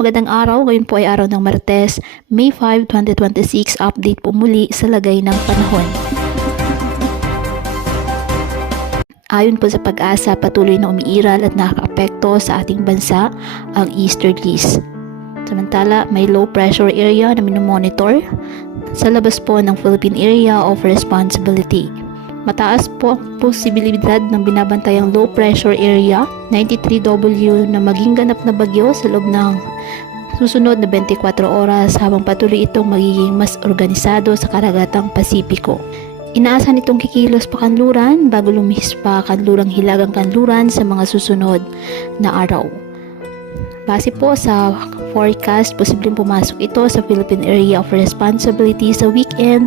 Magandang araw, ngayon po ay araw ng Martes, May 5, 2026, update po muli sa lagay ng panahon. Ayon po sa Pag-asa, patuloy na umiiral at nakakaapekto sa ating bansa ang easterlies. Samantala, may low pressure area na minomonitor sa labas po ng Philippine Area of Responsibility. Mataas po ang posibilidad ng binabantayang low pressure area 93W na maging ganap na bagyo sa loob ng susunod na 24 oras habang patuloy itong magiging mas organisado sa karagatang Pasipiko. Inaasahan itong kikilos pa kanluran bago lumihis pa kanlurang hilagang kanluran sa mga susunod na araw. Base po sa forecast, posibleng pumasok ito sa Philippine Area of Responsibility sa weekend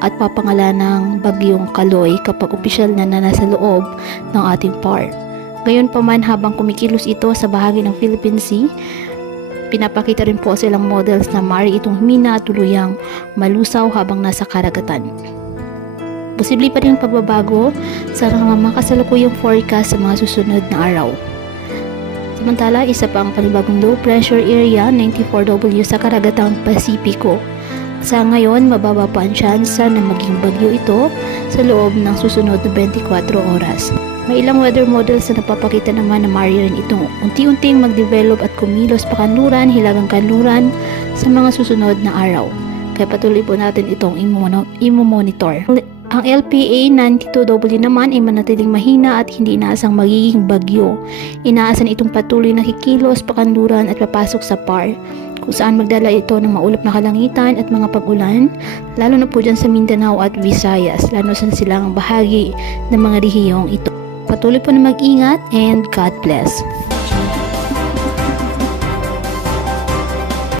at papangalan ng Bagyong Kaloy kapag opisyal na nasa loob ng ating PAR. Gayon pa man, habang kumikilos ito sa bahagi ng Philippine Sea, pinapakita rin po silang models na maaari itong humina at tuluyang malusaw habang nasa karagatan. Posible pa rin pagbabago sa makasalukuyang forecast sa mga susunod na araw. Samantala, isa pang panibagong low pressure area 94W sa karagatang Pasipiko. Sa ngayon, mababa pa ang tsansa na maging bagyo ito sa loob ng susunod na 24 oras. May ilang weather models na napapakita naman na maaari rin itong unti-unting mag-develop at kumilos pa kanluran, hilagang kanluran sa mga susunod na araw. Kaya patuloy po natin itong imo-monitor. Ang LPA 92W naman ay manatiling mahina at hindi inaasang magiging bagyo. Inaasan itong patuloy na kikilos, pakanluran at papasok sa PAR, kung saan magdala ito ng maulap na kalangitan at mga pag-ulan, lalo na po dyan sa Mindanao at Visayas, lalo sa silang bahagi ng mga rehiyong ito. Patuloy po na mag-ingat and God bless.